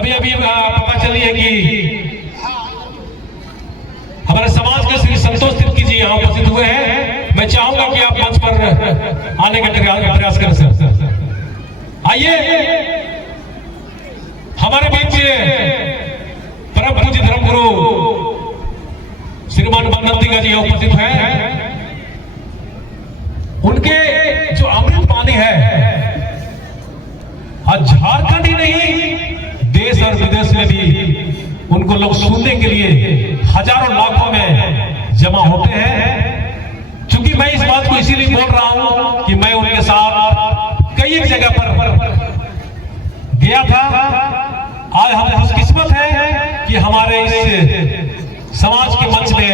अभी अभी पता चली है कि हमारे समाज के श्री संतोष तिर्की जी यहाँ उपस्थित हुए हैं। मैं चाहूंगा कि आप मंच पर आने का प्रयास करें सर। आइए, हमारे बीच परम पूज्य धर्मगुरु श्रीमान बंदंतिका जी उपस्थित हैं। उनके जो अमृत वाणी है, आज झारखंड ही नहीं देश और विदेश में भी उनको लोग सुनने के लिए हजारों लाखों में जमा होते हैं। क्योंकि मैं इस बात को इसीलिए बोल रहा हूं कि मैं उनके साथ कई जगह पर गया था। आज हम खुशकिस्मत है कि हमारे इस समाज के मंच में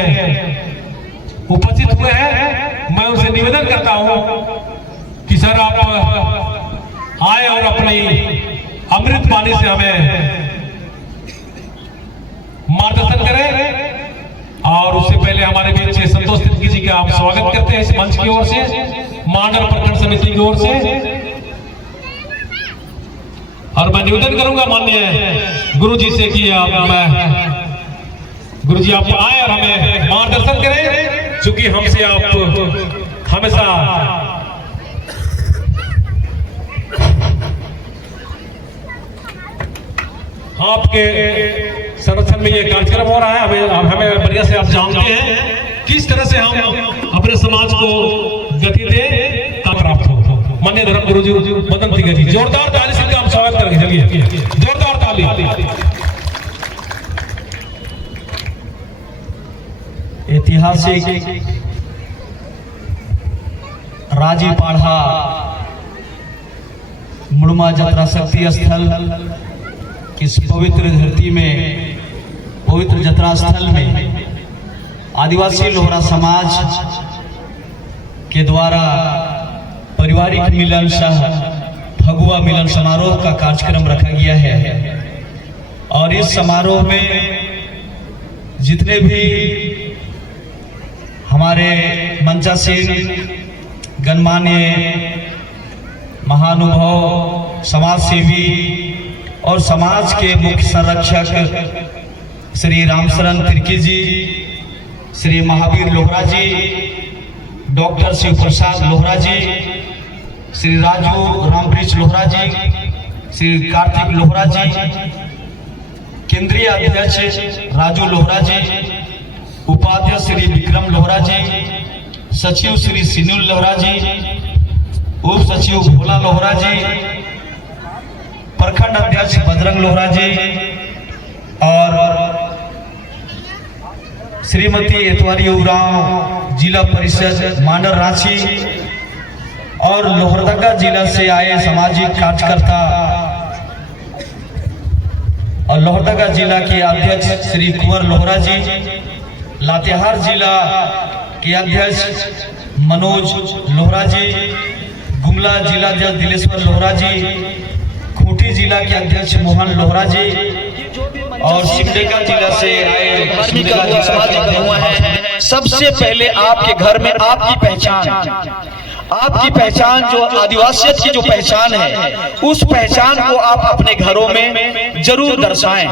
उपस्थित हुए हैं। मैं उनसे निवेदन करता हूं कि सर आप आए और अपनी अमृत वाणी से हमें मार्गदर्शन करें। और उससे पहले हमारे बीच संतोष तिर्की जी का हम स्वागत करते हैं इस मंच की ओर से, मानव प्रकरण समिति की ओर से। और मैं निवेदन करूंगा माननीय गुरु जी से कि गुरु जी आप आए और हमें मार्गदर्शन करें, क्योंकि हमसे आप हमेशा आपके संरक्षण में ये कार्यक्रम हो रहा है। हमें बढ़िया से आप जानते हैं किस तरह से हम अपने समाज को गति दें प्राप्त हो। माननीय धर्म गुरु जी बंदंतिका जी, जोरदार ताली से हम स्वागत करेंगे। चलिए जोरदार ताली। ऐतिहासिक राजीपाड़ा मुड़मा जतरा शक्ति स्थल इस पवित्र धरती में, पवित्र जतरा स्थल में आदिवासी लोहरा समाज के द्वारा पारिवारिक मिलन सह फगुआ मिलन समारोह का कार्यक्रम रखा गया है। और इस समारोह में जितने भी हमारे मंचासीन गणमान्य महानुभाव, समाज सेवी और समाज के मुख्य संरक्षक श्री रामशरण तिर्की जी, श्री महावीर लोहरा जी, डॉक्टर शिव प्रसाद लोहरा जी, श्री राजू रामवृक्ष लोहरा जी, श्री कार्तिक लोहरा जी, केंद्रीय अध्यक्ष राजू लोहरा जी, उपाध्यक्ष श्री विक्रम लोहरा जी, सचिव श्री सिनुल लोहरा जी, उप सचिव भोला लोहरा जी, प्रखंड अध्यक्ष बजरंग लोहरा जी और श्रीमती एतवारी उरांव, जिला परिषद मांडर रांची और लोहरदगा जिला से आए सामाजिक कार्यकर्ता और लोहरदगा जिला के अध्यक्ष श्री कुंवर लोहरा जी, लातेहार जिला के अध्यक्ष मनोज लोहरा जी, गुमला जिला अध्यक्ष दिलेश्वर लोहरा जी, खूंटी जिला के अध्यक्ष मोहन लोहरा जी और सिमडेगा जिला से आए सामाजिक हुआ है। सबसे पहले आपके घर में आपकी पहचान जो आदिवासियत की जो पहचान है, उस पहचान को आप अपने घरों में जरूर दर्शाएं।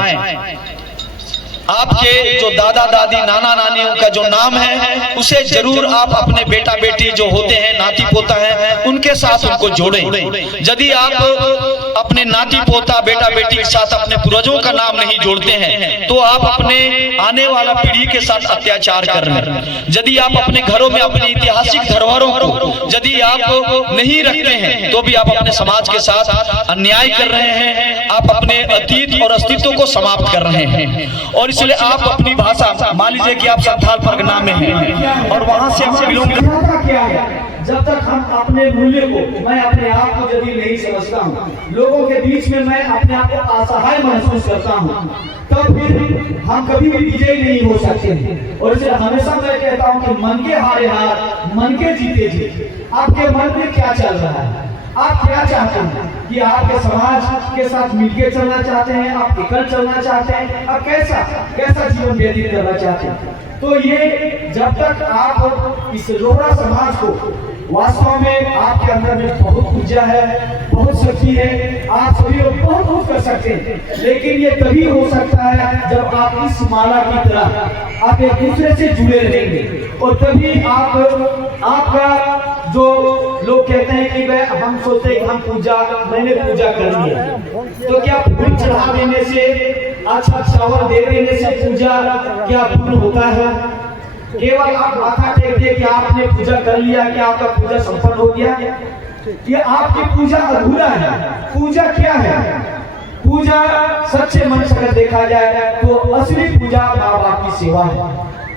आपके जो दादा दादी नाना नानियों का जो नाम है उसे जरूर आप अपने बेटा बेटी जो होते हैं, नाती पोता है, उनके साथ उनको जोड़ें। यदि आप अपने नाती पोता बेटा बेटी के साथ अपने पूर्वजों का नाम नहीं जोड़ते हैं तो आप अपने आने वाला पीढ़ी के साथ अत्याचार कर रहे हैं। यदि आप अपने घरों में अपनी ऐतिहासिक धरोहरों को यदि आप नहीं रखते हैं तो भी आप अपने समाज के साथ अन्याय कर रहे हैं, आप अपने अतीत और अस्तित्व को समाप्त कर रहे हैं। और इसलिए आप अपनी भाषा, मान लीजिए कि आप संथाल परगना में हैं और वहां से हम बिलोंग क्या है, जब तक हम अपने मूल्य को, मैं अपने आप को यदि नहीं समझता हूँ, लोगों के बीच में मैं अपने आप को असहाय महसूस करता हूँ, तो फिर हम कभी भी विजयी नहीं हो सकते हैं। और इसलिए हमेशा मैं कहता हूँ कि मन के हारे हार, मन के जीते जीत। आपके मन में क्या चल रहा है, आप क्या चाहते हैं कि आपके समाज के साथ मिलकर चलना चाहते हैं, आप एकल चलना चाहते हैं, आप कैसा जीवन व्यतीत करना चाहते हैं। तो ये जब तक आप इस लोहरा समाज को वास्तव में आपके अंदर में बहुत ऊर्जा है, बहुत शक्ति है, आप सभी लोग बहुत कुछ कर सकते हैं। लेकिन ये तभी हो सकता है जब आप इस माला की तरह आप एक दूसरे से जुड़े रहेंगे, और तभी आपका जो लोग कहते हैं कि भाई हम सोचते हैं कि हम मैंने पूजा करनी है, तो क्या फूल चढ़ा देने से, अच्छा चावल दे देने से पूजा क्या पूर्ण होता है? केवल आप माथा टेक दिए कि आपने पूजा कर लिया, क्या आपका पूजा संपन्न हो गया? ये आपकी पूजा अधूरा है। पूजा क्या है? पूजा सच्चे मन से अगर देखा जाए तो असली पूजा माँ बाप की सेवा है,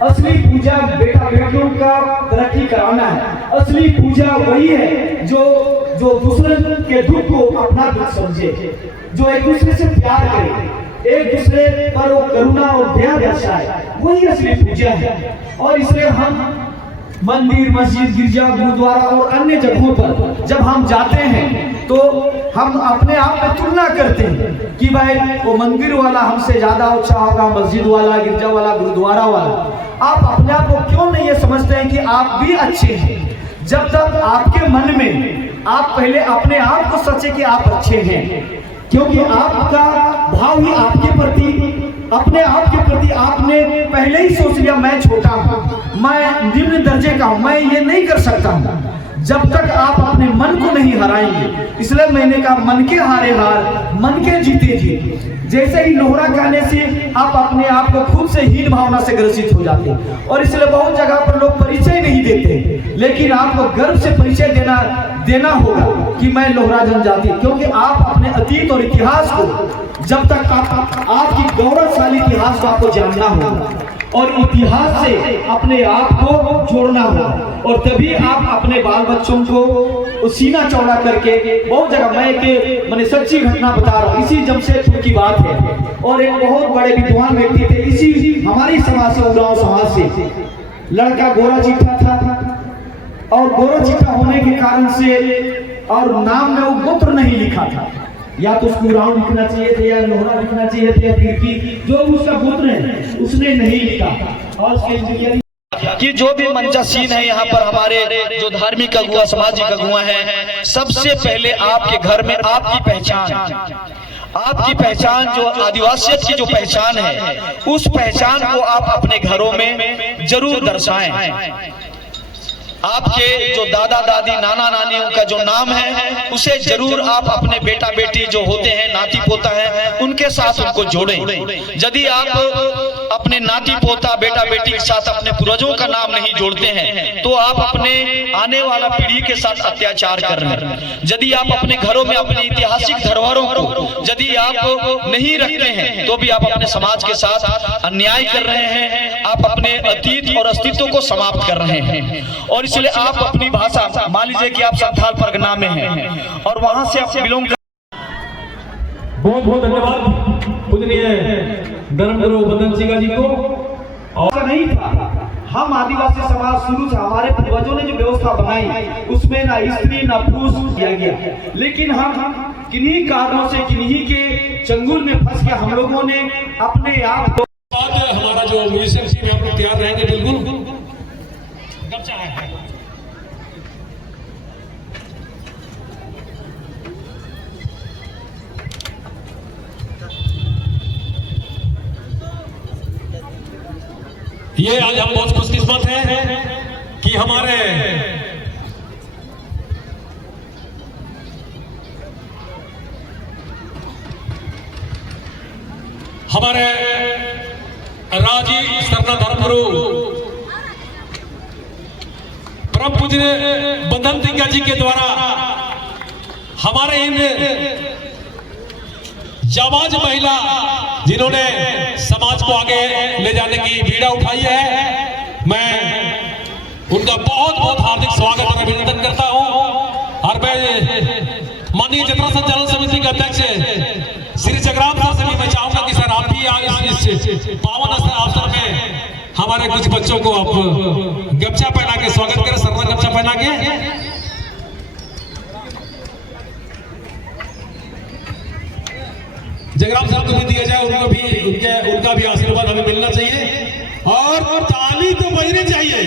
असली पूजा बेटा बेटियों का तरक्की कराना है, असली पूजा वही है जो दूसरे के दुख को अपना दुख समझे, जो एक दूसरे से प्यार करे, एक दूसरे पर वो करुणा और दया दर्शाए, वही असली पूजा है। और इसलिए हम मंदिर, मस्जिद, गिरजा, गुरुद्वारा और अन्य जगहों पर जब हम जाते हैं तो हम अपने आप में तुलना करते हैं कि भाई वो मंदिर वाला हमसे ज्यादा अच्छा होगा, मस्जिद वाला, गिरजा वाला, गुरुद्वारा वाला। आप अपने आप को क्यों नहीं ये समझते हैं कि आप भी अच्छे हैं? जब तक आपके मन में आप पहले अपने आप को सोचे कि आप अच्छे हैं, क्योंकि आपका भाव ही आपके प्रति, अपने आप के प्रति आपने पहले ही सोच लिया मैं छोटा हूं, मैं निम्न दर्जे का हूं, मैं ये नहीं कर सकता हूं। जब तक आप अपने मन को नहीं हराएंगे, इसलिए मैंने कहा मन के हारे हार, मन के जीते जीत। जैसे ही लोहरा कहने से आप अपने आप को खुद से हीन भावना से ग्रसित हो जाते हैं, और इसलिए बहुत जगह पर लोग परिचय नहीं देते, लेकिन आपको गर्व से परिचय देना होगा कि मैं लोहरा जनजाति, क्योंकि आप अपने अतीत और इतिहास को, जब तक आपकी गौरवशाली इतिहास को आपको जानना होगा और इतिहास से अपने आप को जोड़ना होगा, और तभी आप अपने बाल बच्चों को सीना चौड़ा करके, बहुत जगह मैंने सच्ची घटना बता रहा हूँ, इसी जमशेदपुर की बात है, और एक बहुत बड़े विद्वान व्यक्ति थे, इसी हमारी समाज से, उरांव समाज से, लड़का गोरा चिट्ठा था, और गोरा चिट्ठा होने के कारण से और नाम में वो गोत्र नहीं लिखा था, या तो उसको उरांव लिखना चाहिए था, या लोहरा लिखना चाहिए था, या फिर जो उसका गोत्र है उसने नहीं लिखा। और उसके इंजीनियरिंग कि जो भी मंचासीन है यहाँ पर, हमारे जो धार्मिक अगुआ, सामाजिक अगुआ है, सबसे पहले आपके घर में आपकी पहचान जो आदिवासियत की जो पहचान है, उस पहचान को आप अपने घरों में जरूर दर्शाएं। आपके जो दादा दादी, नाना नानियों का जो नाम है, उसे जरूर आप अपने बेटा बेटी जो होते हैं, नाती पोता है, उनके साथ उनको जोड़ें। यदि आप अपने नाती पोता, बेटा बेटी के साथ अपने पूर्वजों का नाम नहीं जोड़ते हैं, तो आप अपने आने वाला पीढ़ी के साथ अत्याचार कर रहे हैं। यदि आप अपने घरों में अपनी ऐतिहासिक धरोहरों को यदि आप नहीं रखते हैं, तो भी आप अपने समाज के साथ अन्याय कर रहे हैं, आप अपने अतीत और अस्तित्व को समाप्त कर रहे हैं। और इसलिए आप अपनी भाषा, मान लीजिए कि आप संथाल परगना में हैं और वहां से आप बिलोंग कर। बहुत बहुत धन्यवाद पूजनीय धर्मगुरु बंदन सिंह जी को। और नहीं था, हम आदिवासी समाज शुरू से हमारे पूर्वजों ने जो व्यवस्था बनाई, उसमें ना स्त्री ना पुरुष किया गया, लेकिन हम किन्हीं कारणों से, किन्हीं के चंगुल में फंस के हम लोगों ने अपने आप को। हमारा जो म्यूजियम में हम लोग तैयार रहेंगे, बिल्कुल ये आज हम बहुत खुशकिस्मत हैं कि हमारे राजी सरना धर्मगुरु परम पूज्य बंदन सिंह जी के द्वारा हमारे इन जाबाज महिला, जिन्होंने समाज को आगे ले जाने की बीड़ा उठाई है, मैं उनका बहुत बहुत हार्दिक स्वागत और अभिनंदन करता हूं। और मैं माननीय जत्रा संचालन समिति के अध्यक्ष श्री जगराम सर से भी मैं चाहूंगा कि सर आप भी आज इस पावन अवसर में हमारे कुछ बच्चों को आप गमछा पहना के स्वागत करें, सरना गमछा पहना के। जगराम साहब को भी दिया जाए, उनका भी आशीर्वाद हमें मिलना चाहिए, और ताली तो बजनी चाहिए।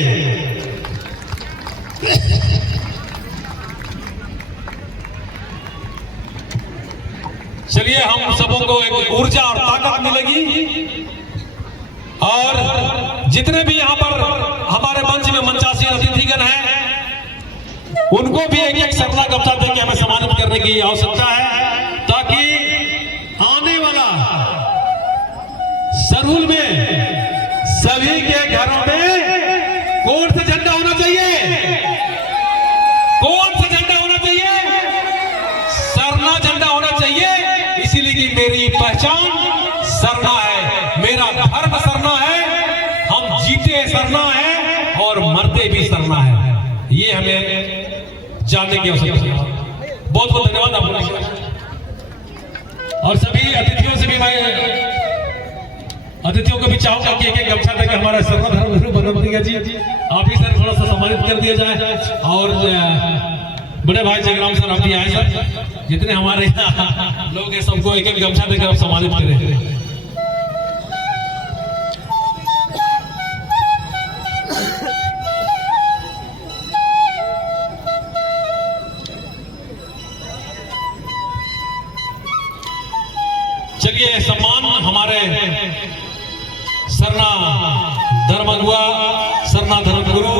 सबों को एक ऊर्जा और ताकत मिलेगी। और जितने भी यहाँ पर हमारे मंच में मंचासीन अतिथिगण हैं, उनको भी एक एक सरना गमछा देकर हमें सम्मानित करने की आवश्यकता है, ताकि आने वाला सरहुल में सभी के घरों में कौन सा झंडा होना चाहिए? कौन सा झंडा होना चाहिए? सरना झंडा होना चाहिए। इसीलिए कि मेरी पहचान सरना है, मेरा धर्म सरना है, हम जीते सरना है और मरते भी सरना है। ये हमें जानने की आवश्यकता है। बहुत बहुत धन्यवाद आप लोगों का। और सभी अतिथियों से भी मैं अतिथियों को भी चाहूंगा कि एक एक गमछा देकर हमारा सर्व धर्म गुरु बनमतिया जी आप ही सर थोड़ा सा सम्मानित कर दिया जाए। और बड़े भाई जगराम सर आप भी आए सर, जितने हमारे यहाँ लोग हैं सबको एक एक गमछा देकर आप सम्मानित करें। चलिए, सम्मान हमारे सरना धर्मगुआ, सरना धर्मगुरु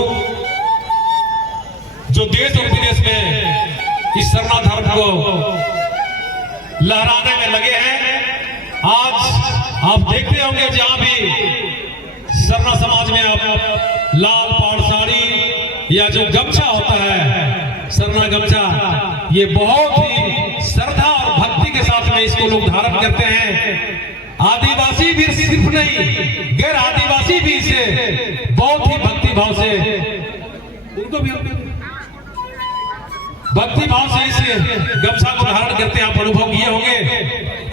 जो देश और विदेश में इस सरना धर्म को लहराने में लगे हैं। आज आप देखते होंगे जहां भी सरना समाज में आप लाल पाड़ साड़ी या जो गमछा होता है सरना गमछा, ये बहुत ही श्रद्धा और भक्ति के साथ में इसको लोग धारण करते हैं। आदिवासी भी सिर्फ नहीं, गैर आदिवासी भी इसे बहुत ही भक्ति भाव से, उनको भी भक्ति भाव से इस गमछा को धारण करते हैं। आप अनुभव किए होंगे,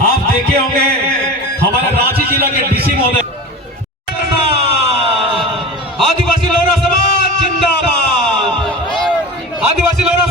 आप देखे होंगे हमारे रांची जिला के डीसी महोदय। आदिवासी लोहरा समाज जिंदाबाद, आदिवासी लोहरा